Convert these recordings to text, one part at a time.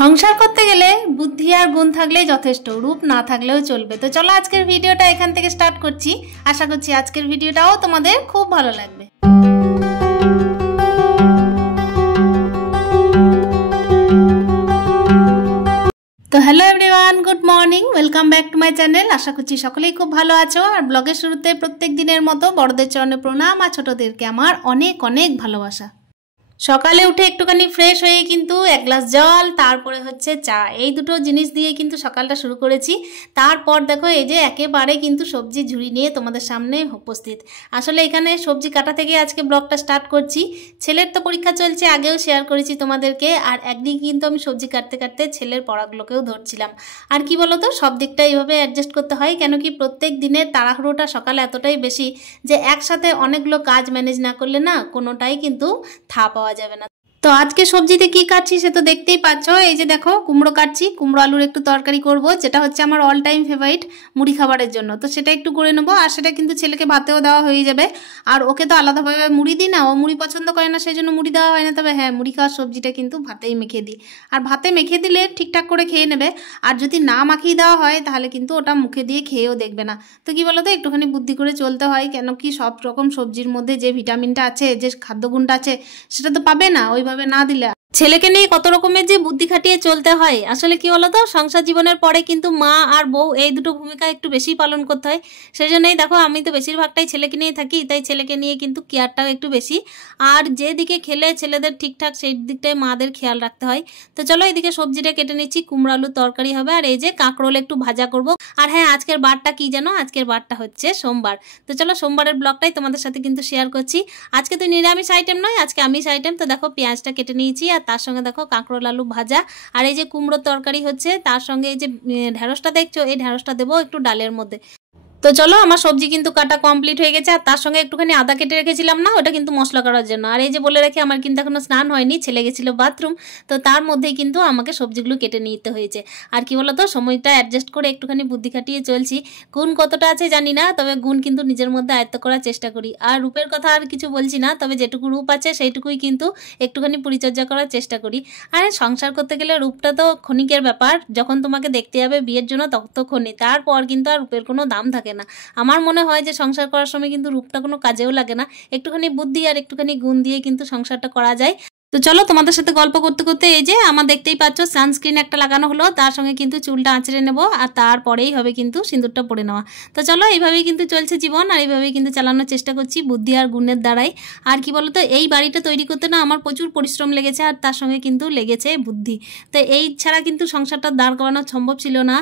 সংসার করতে গেলে বুদ্ধি আর গুণ থাকলেই যথেষ্ট, রূপ না থাকলেও চলবে। তো চলো আজকের ভিডিওটা এখান থেকে স্টার্ট করছি। আশা করছি আজকের ভিডিওটাও তোমাদের খুব ভালো লাগবে। তো hello everyone, good morning, welcome back to my channel. আশা করছি সকলেই খুব ভালো আছো। আর ব্লগের শুরুতে প্রত্যেক দিনের মতো বড়দের চরণে প্রণাম আর ছোটদেরকে আমার অনেক অনেক ভালোবাসা। সকালে উঠে একটুখানি ফ্রেশ হয়ে কিন্তু এক গ্লাস জল, তারপরে হচ্ছে চা, এই দুটো জিনিস দিয়ে কিন্তু সকালটা শুরু করেছি। তারপর দেখো এই যে একেবারে কিন্তু সবজি ঝুড়ি নিয়ে তোমাদের সামনে উপস্থিত। আসলে এখানে সবজি কাটা থেকে আজকে ব্লগটা স্টার্ট করছি। ছেলের তো পরীক্ষা চলছে, আগেও শেয়ার করেছি তোমাদেরকে। আর একদিন কিন্তু আমি সবজি কাটতে কাটতে ছেলের পড়াগুলোকেও ধরছিলাম। আর কি বলো তো, সব দিকটা এইভাবে অ্যাডজাস্ট করতে হয়, কেন কি প্রত্যেক দিনের তাড়াহুড়োটা সকালে এতটাই বেশি যে একসাথে অনেকগুলো কাজ ম্যানেজ না করলে না কোনোটাই কিন্তু পাওয়া যাবে না। তো আজকে সবজিতে কি কাটছি সে তো দেখতেই পাচ্ছ। এই যে দেখো কুমড়ো কাটছি, কুমড়ো আলুর একটু তরকারি করব, যেটা হচ্ছে আমার অল টাইম ফেভারিট মুড়ি খাবারের জন্য। তো সেটা একটু করে নেবো, আর সেটা কিন্তু ছেলেকে ভাতেও দেওয়া হয়ে যাবে। আর ওকে তো আলাদাভাবে মুড়ি দিই না, ও মুড়ি পছন্দ করে না, সেই জন্য মুড়ি দেওয়া হয় না। তবে হ্যাঁ, মুড়ি খাওয়ার সবজিটা কিন্তু ভাতেই মেখে দিই। আর ভাতে মেখে দিলে ঠিকঠাক করে খেয়ে নেবে, আর যদি না মাখিয়ে দেওয়া হয় তাহলে কিন্তু ওটা মুখে দিয়ে খেয়েও দেখবে না। তো কি বলো তো, একটুখানি বুদ্ধি করে চলতে হয়, কেন কি সব রকম সবজির মধ্যে যে ভিটামিনটা আছে, যে খাদ্যগুণটা আছে, সেটা তো পাবে না ওইভাবে না দিলে। ছেলেকে নিয়ে কত রকমের যে বুদ্ধি খাটিয়ে চলতে হয়। আসলে কি বলতো, সংসার জীবনের পরে কিন্তু মা আর বউ এই দুটো ভূমিকা একটু বেশি পালন করতে হয়। সেই জন্যই দেখো আমি তো বেশিরভাগটাই ছেলেকে নিয়ে থাকি, তাই ছেলেকে নিয়ে কিন্তু কেয়ারটাও একটু বেশি। আর যেদিকে খেলে ছেলেদের ঠিকঠাক সেই দিকটায় মাদের খেয়াল রাখতে হয়। তো চলো এদিকে সবজিটা কেটে নিচ্ছি, কুমড়ো আলুর তরকারি হবে, আর এই যে কাঁকরোল একটু ভাজা করব। আর হ্যাঁ, আজকের বারটা কি জানো, আজকের বারটা হচ্ছে সোমবার। তো চলো সোমবারের ব্লগটাই তোমাদের সাথে কিন্তু শেয়ার করছি। আজকে তো নিরামিষ আইটেম নয়, আজকে আমিষ আইটেম। তো দেখো পেঁয়াজটা কেটে নিয়েছি, আর তার সঙ্গে দেখো কাঁকরোল আলু ভাজা, আর এই যে কুমড়োর তরকারি হচ্ছে, তার সঙ্গে এই যে ঢেঁড়সটা দেখছো, এই ঢেঁড়সটা দেবো একটু ডালের মধ্যে। তো চলো আমার সবজি কিন্তু কাটা কমপ্লিট হয়ে গেছে। আর তার সঙ্গে একটুখানি আদা কেটে রেখেছিলাম না, ওটা কিন্তু মশলা করার জন্য। আর এই যে বলে রেখে আমার কিন্তু এখনো স্নান হয়নি, ছেলে গেছিলো বাথরুম, তো তার মধ্যেই কিন্তু আমাকে সবজিগুলো কেটে নিতে হয়েছে। আর কি বলতো, সময়টা অ্যাডজাস্ট করে একটুখানি বুদ্ধি খাটিয়ে চলছি। গুণ কতটা আছে জানি না, তবে গুণ কিন্তু নিজের মধ্যে আয়ত্ত করার চেষ্টা করি। আর রূপের কথা আর কিছু বলছি না, তবে যেটুকু রূপ আছে সেইটুকুই কিন্তু একটুখানি পরিচর্যা করার চেষ্টা করি। আর সংসার করতে গেলে রূপটা তো ক্ষণিকের ব্যাপার, যখন তোমাকে দেখতে যাবে বিয়ের জন্য ততক্ষণই, তারপর কিন্তু আর রূপের কোনো দাম থাকে না। আমার মনে হয় যে সংসার করার সময় কিন্তু রূপটা কোনো কাজেও লাগে না, একটুখানি বুদ্ধি আর একটুখানি গুণ দিয়ে কিন্তু সংসারটা করা যায়। তো চলো তোমাদের সাথে গল্প করতে করতে এই যে আমার দেখতেই পাচ্ছ সানস্ক্রিন একটা লাগানো হলো, তার সঙ্গে কিন্তু চুলটা আঁচড়ে নেবো, আর তারপরেই হবে কিন্তু সিঁদুরটা পরে নেওয়া। তো চলো এইভাবেই কিন্তু চলছে জীবন, আর এইভাবেই কিন্তু চালানোর চেষ্টা করছি বুদ্ধি আর গুণের দ্বারাই। আর কি বলতো, এই বাড়িটা তৈরি করতে না আমার প্রচুর পরিশ্রম লেগেছে, আর তার সঙ্গে কিন্তু লেগেছে বুদ্ধি। তো এই ছাড়া কিন্তু সংসারটা দাঁড় করানো সম্ভব ছিল না।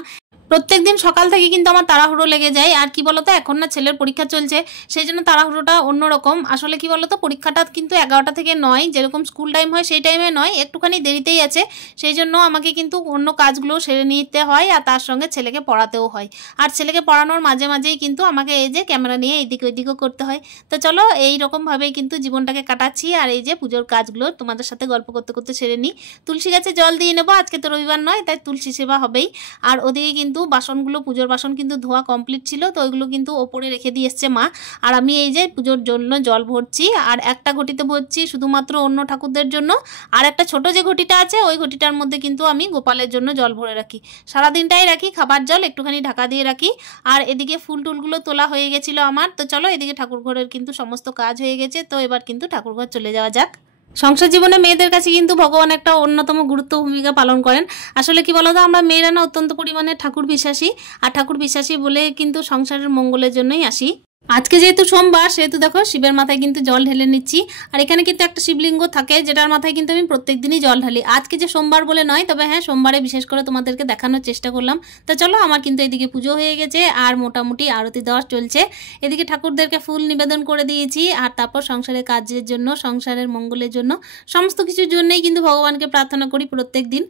প্রত্যেক দিন সকাল থেকে কিন্তু আমার তাড়াহুড়ো লেগে যায়। আর কি বলতো, এখন না ছেলের পরীক্ষা চলছে, সেই জন্য তাড়াহুড়োটা অন্যরকম। আসলে কি বলতো, পরীক্ষাটা কিন্তু 11টা থেকে নয়, যেরকম স্কুল টাইম হয় সেই টাইমে নয়, একটুখানি দেরিতেই আছে। সেই জন্য আমাকে কিন্তু অন্য কাজগুলো সেরে নিতে হয়, আর তার সঙ্গে ছেলেকে পড়াতেও হয়। আর ছেলেকে পড়ানোর মাঝে মাঝেই কিন্তু আমাকে এই যে ক্যামেরা নিয়ে এইদিক ওইদিকও করতে হয়। তো চলো এইরকমভাবেই কিন্তু জীবনটাকে কাটাচ্ছি। আর এই যে পুজোর কাজগুলো তোমাদের সাথে গল্প করতে করতে সেরে নিই। তুলসী গাছে জল দিয়ে নেবো, আজকে তো রবিবার নয়, তাই তুলসী সেবা হবেই। আর ওদিকে কিন্তু বাসনগুলো, পুজোর বাসন কিন্তু ধোয়া কমপ্লিট ছিল, তো ওইগুলো কিন্তু ওপরে রেখে দিয়ে এসছে মা। আর আমি এই যে পুজোর জন্য জল ভরছি, আর একটা ঘটিতে ভরছি শুধুমাত্র অন্য ঠাকুরদের জন্য, আর একটা ছোট যে ঘটিটা আছে ওই ঘটিটার মধ্যে কিন্তু আমি গোপালের জন্য জল ভরে রাখি। সারাদিনটাই রাখি, খাবার জল একটুখানি ঢাকা দিয়ে রাখি। আর এদিকে ফুল টুলগুলো তোলা হয়ে গেছিলো আমার। তো চলো এদিকে ঠাকুর ঘরের কিন্তু সমস্ত কাজ হয়ে গেছে, তো এবার কিন্তু ঠাকুর ঘর চলে যাওয়া যাক। সংসার জীবনে মেয়েদের কাছে কিন্তু ভগবান একটা অন্যতম গুরুত্ব ভূমিকা পালন করেন। আসলে কি বলতো, আমরা মেয়েরা না অত্যন্ত পরিমাণে ঠাকুর বিশ্বাসী, আর ঠাকুর বিশ্বাসী বলে কিন্তু সংসারের মঙ্গলের জন্যই আসি। আজকে যেহেতু সোমবার, সেহেতু দেখো শিবের মাথায় কিন্তু জল ঢেলে নিচ্ছি। আর এখানে কিন্তু একটা শিবলিঙ্গ থাকে, যেটার মাথায় কিন্তু আমি প্রত্যেক দিনই জল ঢালি। আজকে যে সোমবার বলে নয়, তবে হ্যাঁ সোমবারে বিশেষ করে তোমাদেরকে দেখানোর চেষ্টা করলাম। তো চলো আমার কিন্তু এদিকে পুজো হয়ে গেছে, আর মোটামুটি আরতি দেওয়া চলছে। এদিকে ঠাকুরদেরকে ফুল নিবেদন করে দিয়েছি, আর তারপর সংসারের কাজের জন্য, সংসারের মঙ্গলের জন্য, সমস্ত কিছুর জন্যই কিন্তু ভগবানকে প্রার্থনা করি প্রত্যেক দিন।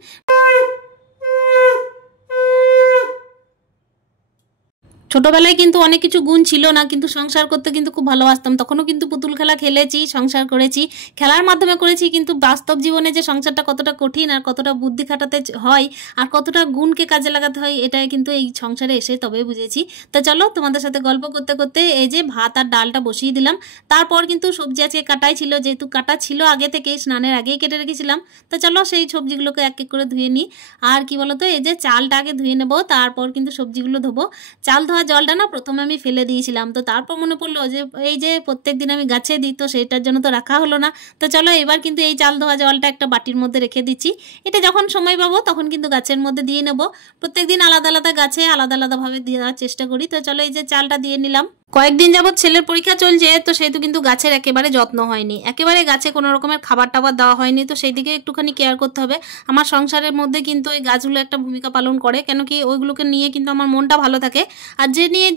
ছোটবেলায় কিন্তু অনেক কিছু গুণ ছিল না, কিন্তু সংসার করতে কিন্তু খুব ভালোবাসতাম। তখনও কিন্তু পুতুল খেলা খেলেছি, সংসার করেছি, খেলার মাধ্যমে করেছি, কিন্তু বাস্তব জীবনে যে সংসারটা কতটা কঠিন আর কতটা বুদ্ধি খাটাতে হয় আর কতটা গুণকে কাজে লাগাতে হয়, এটাই কিন্তু এই সংসারে এসে তবে বুঝেছি। তো চলো তোমাদের সাথে গল্প করতে করতে এই যে ভাত আর ডালটা বসিয়ে দিলাম। তারপর কিন্তু সবজি আজকে কাটাই ছিল, যেহেতু কাটা ছিল আগে থেকে, স্নানের আগেই কেটে রেখেছিলাম। তো চলো সেই সবজিগুলোকে এক এক করে ধুয়ে নিই। আর কি বলতো, এই যে চালটা আগে ধুয়ে নেবো, তারপর কিন্তু সবজিগুলো ধোবো। চাল ধোয়া জলটা না প্রথমে আমি ফেলে দিয়েছিলাম, তো তারপর মনে পড়লো যে এই যে প্রত্যেক দিন আমি গাছে দিই, তো সেটার জন্য তো রাখা হলো না। তো চলো এবার কিন্তু এই চাল ধোয়া জলটা একটা বাটির মধ্যে রেখে দিচ্ছি। এটা যখন সময় পাবো তখন কিন্তু গাছের মধ্যে দিয়ে নেব। প্রত্যেক দিন আলাদা আলাদা গাছে আলাদা আলাদাভাবে দেওয়ার চেষ্টা করি। তো চলো এই যে চালটা দিয়ে নিলাম। কয়েকদিন যাবৎ ছেলের পরীক্ষা চলছে, তো সেহেতু কিন্তু গাছের একেবারে যত্ন হয়নি, একেবারে গাছে কোনো রকমের খাবার টাবার দেওয়া হয়নি, তো সেই দিকে একটুখানি কেয়ার করতে হবে। আমার সংসারের মধ্যে কিন্তু ওই গাছগুলো একটা ভূমিকা পালন করে, কেন কি ওইগুলোকে নিয়ে কিন্তু আমার মনটা ভালো থাকে। আর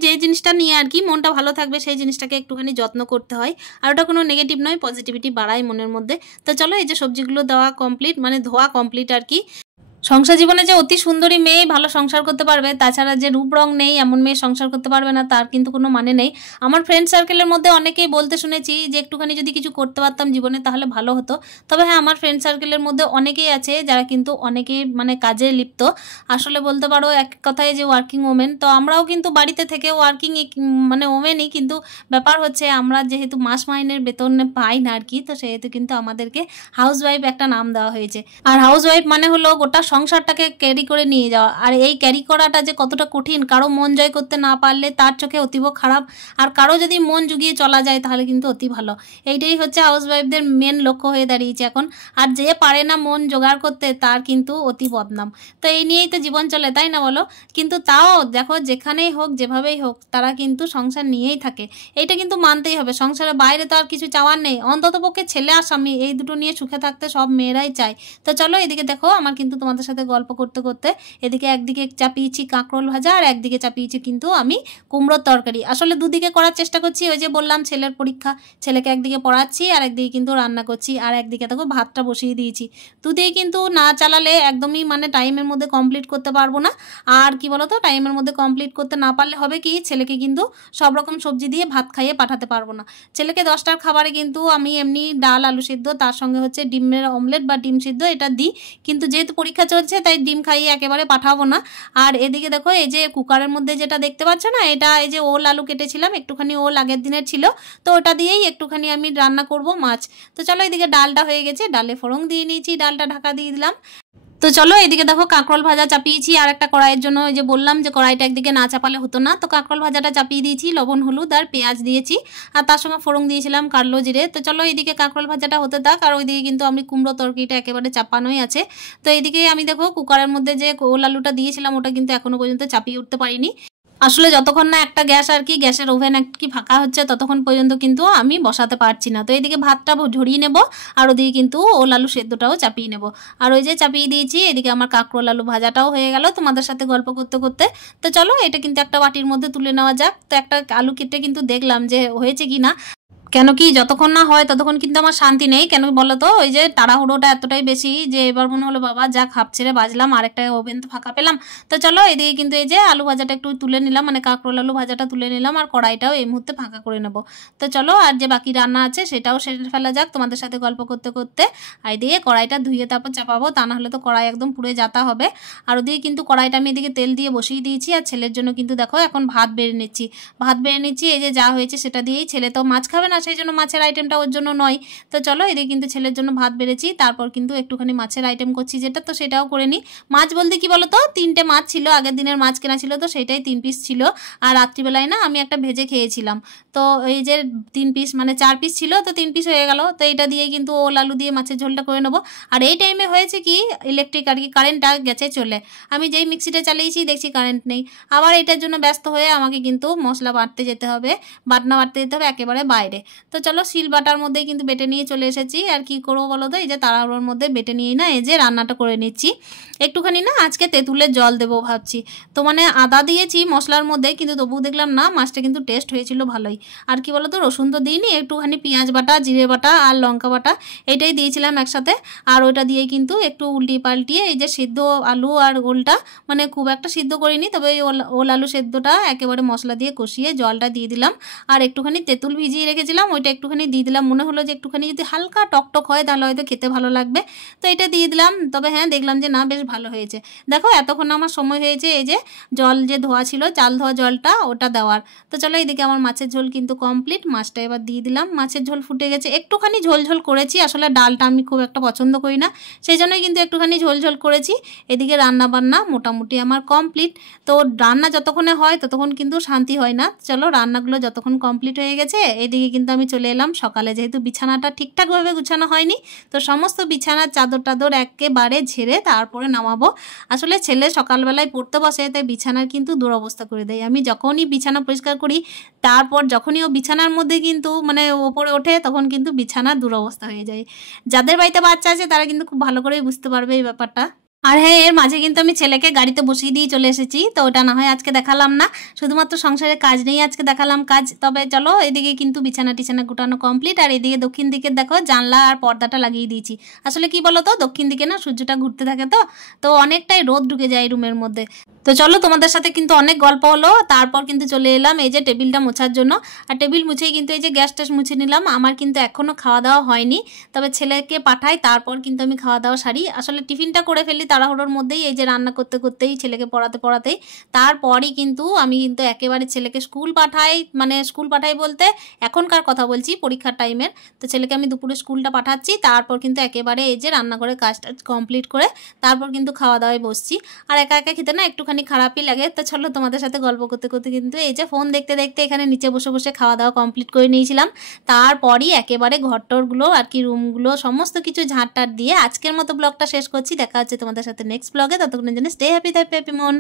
যে জিনিসটা নিয়ে আর কি মনটা ভালো থাকবে, সেই জিনিসটাকে একটুখানি যত্ন করতে হয়। আর ওটা কোনো নেগেটিভ নয়, পজিটিভিটি বাড়ায় মনের মধ্যে। তো চলো এই যে সবজিগুলো দেওয়া কমপ্লিট, মানে ধোয়া কমপ্লিট আর কি। সংসার জীবনে যে অতি সুন্দরী মেয়ে ভালো সংসার করতে পারবে, তাছাড়া যে রূপ রং নেই এমন মেয়ে সংসার করতে পারবে না, তার কিন্তু কোনো মানে নেই। আমার ফ্রেন্ড সার্কেলের মধ্যে অনেকেই বলতে শুনেছি যে একটুখানি যদি কিছু করতে পারতাম জীবনে তাহলে ভালো হতো। তবে হ্যাঁ, আমার ফ্রেন্ড সার্কেলের মধ্যে অনেকেই আছে যারা কিন্তু অনেকেই মানে কাজে লিপ্ত। আসলে বলতে পারো এক কথায় যে ওয়ার্কিং ওমেন। তো আমরাও কিন্তু বাড়িতে থেকে ওয়ার্কিং মানে ওমেনই, কিন্তু ব্যাপার হচ্ছে আমরা যেহেতু মাস মাইনের বেতন পাই না আর কি, তো সেহেতু কিন্তু আমাদেরকে হাউস ওয়াইফ একটা নাম দেওয়া হয়েছে। আর হাউস ওয়াইফ মানে হলো গোটা সংসারটাকে ক্যারি করে নিয়ে যাওয়া। আর এই ক্যারি করাটা যে কতটা কঠিন, কারো মন জয় করতে না পারলে তার চোখে অতীব খারাপ, আর কারো যদি মন জুগিয়ে চলা যায় তাহলে কিন্তু অতি ভালো। এইটাই হচ্ছে হাউস ওয়াইফদের মেন লক্ষ্য হয়ে দাঁড়িয়েছে এখন। আর যে পারে না মন জোগাড় করতে তার কিন্তু অতি বদনাম। তো এই নিয়েই তো জীবন চলে, তাই না বলো? কিন্তু তাও দেখো, যেখানেই হোক যেভাবেই হোক তারা কিন্তু সংসার নিয়েই থাকে, এইটা কিন্তু মানতেই হবে। সংসারের বাইরে তো আর কিছু চাওয়ার নেই, অন্ততপক্ষে ছেলে আর স্বামী এই দুটো নিয়ে সুখে থাকতে সব মেয়েরাই চায়। তো চলো এদিকে দেখো, আমার কিন্তু তোমাদের সাথে গল্প করতে করতে এদিকে একদিকে চাপিয়েছি কাঁকরোল ভাজা আর একদিকে চাপিয়েছি কিন্তু আমি কুমড়োর তরকারি। আসলে দুদিকে করার চেষ্টা করছি, ওই যে বললাম ছেলের পরীক্ষা, ছেলেকে একদিকে পড়াচ্ছি আর একদিকে কিন্তু রান্না করছি, আর একদিকে দেখো ভাতটা বসিয়ে দিয়েছি। দুদিকে কিন্তু না চালালে একদমই মানে টাইমের মধ্যে কমপ্লিট করতে পারবো না। আর কি বলতো, টাইমের মধ্যে কমপ্লিট করতে না পারলে হবে কি, ছেলেকে কিন্তু সব রকম সবজি দিয়ে ভাত খাইয়ে পাঠাতে পারবো না। ছেলেকে 10টার খাবারে কিন্তু আমি এমনি ডাল আলু সিদ্ধ তার সঙ্গে হচ্ছে ডিমের অমলেট বা ডিম সিদ্ধ এটা দিই, কিন্তু যেহেতু পরীক্ষা চলছে তাই ডিম খাইয়ে একেবারে পাঠাবো না। আর এদিকে দেখো, এই যে কুকারের মধ্যে যেটা দেখতে পাচ্ছ না, এটা এই যে ওল আলু কেটেছিলাম, একটুখানি ওল আগের দিনের ছিল, তো ওটা দিয়েই একটুখানি আমি রান্না করব মাছ। তো চলো এদিকে ডালটা হয়ে গেছে, ডালে ফোড়ন দিয়ে নিয়েছি, ডালটা ঢাকা দিয়ে দিলাম। তো চলো এদিকে দেখো কাঁকরোল ভাজা চাপিয়েছি আর একটা কড়াইয়ের জন্য, ওই যে বললাম যে কড়াইটা একদিকে না চাপালে হতো না, তো কাঁকরোল ভাজাটা চাপিয়ে দিয়েছি, লবণ হলুদ আর পেঁয়াজ দিয়েছি, আর তার সঙ্গে ফোড়ন দিয়েছিলাম কালো জিরে। তো চলো এইদিকে কাঁকরোল ভাজাটা হতে থাক, আর ওইদিকে কিন্তু আমি কুমড়ো তরকারিটা একেবারে চাপানোই আছে। তো এইদিকে আমি দেখো কুকারের মধ্যে যে ওল আলুটা দিয়েছিলাম ওটা কিন্তু এখনো পর্যন্ত চাপিয়ে উঠতে পারিনি। আসলে যতক্ষণ না একটা গ্যাস আর কি, গ্যাসের ওভেন কি ফাঁকা হচ্ছে ততক্ষণ পর্যন্ত কিন্তু আমি বসাতে পারছি না। তো এইদিকে ভাতটা ঝরিয়ে নেব, আর ওদিকে কিন্তু ওল আলু সেদ্ধটাও চাপিয়ে নেব। আর ওই যে চাপিয়ে দিয়েছি, এদিকে আমার কাঁকরোল আলু ভাজাটাও হয়ে গেল তোমাদের সাথে গল্প করতে করতে। তো চলো এটা কিন্তু একটা বাটির মধ্যে তুলে নেওয়া যাক। তো একটা আলু কেটে কিন্তু দেখলাম যে হয়েছে কি না, কেন কি যতক্ষণ না হয় ততক্ষণ কিন্তু আমার শান্তি নেই। কেন বলো তো, ওই যে তাড়াহুড়োটা এতটাই বেশি যে এবার মনে হলো বাবা যা খাপ ছেড়ে বাজলাম, আরেকটা ওভেন তো ফাঁকা পেলাম। তো চলো এদিকে কিন্তু এই যে আলু ভাজাটা একটু তুলে নিলাম, মানে কাঁকরোল আলু ভাজাটা তুলে নিলাম, আর কড়াইটাও এই মুহূর্তে ফাঁকা করে নেব। তো চলো আর যে বাকি রান্না আছে সেটাও সেরে ফেলা যাক তোমাদের সাথে গল্প করতে করতে। আর দিয়ে কড়াইটা ধুয়ে তারপর চাপাবো, তা না হলে তো কড়াই একদম পুড়ে যাতা হবে। আর ওদিকে কিন্তু কড়াইটা আমি এদিকে তেল দিয়ে বসিয়ে দিয়েছি, আর ছেলের জন্য কিন্তু দেখো এখন ভাত বেড়ে নিচ্ছি। এই যে যা হয়েছে সেটা দিয়েই, ছেলে তো মাছ খাবে না সেই জন্য মাছের আইটেমটা ওর জন্য নয়। তো চলো এদিকে কিন্তু ছেলের জন্য ভাত বেড়েছি, তারপর কিন্তু একটুখানি মাছের আইটেম করছি যেটা, তো সেটাও করে নিই। মাছ বলতে কি বলো তো, 3টে মাছ ছিল, আগের দিনের মাছ কেনা ছিল, তো সেটাই 3 পিস ছিল। আর রাত্রিবেলায় না আমি একটা ভেজে খেয়েছিলাম, তো এই যে 3 পিস মানে 4 পিস ছিল, তো 3 পিস হয়ে গেল। তো এইটা দিয়ে কিন্তু ওল আলু দিয়ে মাছের ঝোলটা করে নেবো। আর এই টাইমে হয়েছে কি, ইলেকট্রিক আর কি কারেন্টটা গেছে চলে, আমি যেই মিক্সিটা চালিয়েছি দেখছি কারেন্ট নেই। আবার এটার জন্য ব্যস্ত হয়ে আমাকে কিন্তু মশলা বাটতে যেতে হবে, বাটনা বাটতে যেতে হবে একেবারে বাইরে। তো চলো শিল বাটার মধ্যেই কিন্তু বেটে নিয়ে চলে এসেছি। আর কি করবো বলো তো, এই যে তাড়াহুড়োর মধ্যে বেটে নিয়ে না এই যে রান্নাটা করে নিচ্ছি। একটুখানি না আজকে তেঁতুলের জল দেবো ভাবছি। তো মানে আদা দিয়েছি মশলার মধ্যে, কিন্তু তবুও দেখলাম না মাছটা কিন্তু টেস্ট হয়েছিল ভালোই। আর কি বলতো, রসুন তো দিইনি, একটুখানি পেঁয়াজ বাটা, জিরে বাটা আর লঙ্কা বাটা এটাই দিয়েছিলাম একসাথে। আর ওইটা দিয়ে কিন্তু একটু উল্টিয়ে পাল্টিয়ে এই যে সিদ্ধ আলু আর ওলটা, মানে খুব একটা সিদ্ধ করিনি, তবে ওই ওল আলু সেদ্ধটা একেবারে মশলা দিয়ে কষিয়ে জলটা দিয়ে দিলাম। আর একটুখানি তেঁতুল ভিজিয়ে রেখেছিলাম, ওইটা একটুখানি দিয়ে দিলাম। মনে হলো যে একটুখানি যদি হালকা টকটক হয় তাহলে হয়তো খেতে ভালো লাগবে, তো এটা দিয়ে দিলাম। তবে হ্যাঁ, দেখলাম যে না, বেশ ভালো হয়েছে। দেখো এতক্ষণ আমার সময় হয়েছে এই যে জল যে ধোয়া ছিল, চাল ধোয়া জলটা, ওটা দেওয়ার। তো চলো, এইদিকে আমার মাছের ঝোল কিন্তু কমপ্লিট। মাছটা এবার দিয়ে দিলাম। মাছের ঝোল ফুটে গেছে, একটুখানি ঝোল ঝোল করেছি, আসলে ডালটা আমি খুব একটা পছন্দ করি না, সেই জন্যই কিন্তু একটুখানি ঝোল ঝোল করেছি। এদিকে রান্না বান্না মোটামুটি আমার কমপ্লিট। তো রান্না যতক্ষণে হয় ততক্ষণ কিন্তু শান্তি হয় না। চলো, রান্নাগুলো যতক্ষণ কমপ্লিট হয়ে গেছে, এদিকে কিন্তু আমি চলে এলাম সকালে, যেহেতু বিছানাটা ঠিকঠাকভাবে গুছানো হয়নি, তো সমস্ত বিছানার চাদর টাদর একেবারে ঝেড়ে তারপরে নামাবো। আসলে ছেলে সকালবেলায় পড়তে বসে, তাই বিছানার কিন্তু দুরবস্থা করে দেয়। আমি যখনই বিছানা পরিষ্কার করি, তারপর যখনই ও বিছানার মধ্যে কিন্তু মানে ওপরে ওঠে, তখন কিন্তু বিছানার দুরবস্থা হয়ে যায়। যাদের বাড়িতে বাচ্চা আছে তারা কিন্তু খুব ভালো করেই বুঝতে পারবে এই ব্যাপারটা। আর হ্যাঁ, এর মাঝে কিন্তু আমি ছেলেকে গাড়িতে বসিয়ে দিয়ে চলে এসেছি, তো ওটা না হয় আজকে দেখালাম না, শুধুমাত্র সংসারের কাজ নেই আজকে দেখালাম কাজ। তবে চলো, এদিকে কিন্তু বিছানা টিছানা গুটানো কমপ্লিট। আর এদিকে দক্ষিণ দিকে দেখো জানলা আর পর্দাটা লাগিয়ে দিয়েছি। আসলে কি বলো তো, দক্ষিণ দিকে না সূর্যটা ঘুরতে থাকে, তো অনেকটাই রোদ ঢুকে যায় রুমের মধ্যে। তো চলো, তোমাদের সাথে কিন্তু অনেক গল্প হলো, তারপর কিন্তু চলে এলাম এই যে টেবিলটা মোছার জন্য। আর টেবিল মুছেই কিন্তু এই যে গ্যাস ট্যাস মুছে নিলাম। আমার কিন্তু এখনও খাওয়া দাওয়া হয়নি, তবে ছেলেকে পাঠাই, তারপর কিন্তু আমি খাওয়া দাওয়া সারি। আসলে টিফিনটা করে ফেলি তাড়াহুড়োর মধ্যেই, এই যে রান্না করতে করতেই, ছেলেকে পড়াতে পড়াতেই। তারপরই কিন্তু আমি কিন্তু একেবারে ছেলেকে স্কুল পাঠাই, মানে স্কুল পাঠাই বলতে এখনকার কথা বলছি, পরীক্ষার টাইমের। তো ছেলেকে আমি দুপুরে স্কুলটা পাঠাচ্ছি, তারপর কিন্তু একেবারে এই যে রান্না করে কাজটা কমপ্লিট করে তারপর কিন্তু খাওয়া দাওয়ায় বসছি। আর একা একা খেতে না একটুখানি খারাপই লাগে। তো চলো, তোমাদের সাথে গল্প করতে করতে কিন্তু এই যে ফোন দেখতে দেখতে এখানে নিচে বসে বসে খাওয়া দাওয়া কমপ্লিট করে নিয়েছিলাম। তারপরই একেবারে ঘরটরগুলো আর কি রুমগুলো সমস্ত কিছু ঝাঁটটাট দিয়ে আজকের মতো ব্লগটা শেষ করছি। দেখা হচ্ছে তোমাদের সাথে নেক্সট ব্লগে, ততক্ষণের জন্য স্টে হ্যাপি, হ্যাপি মন।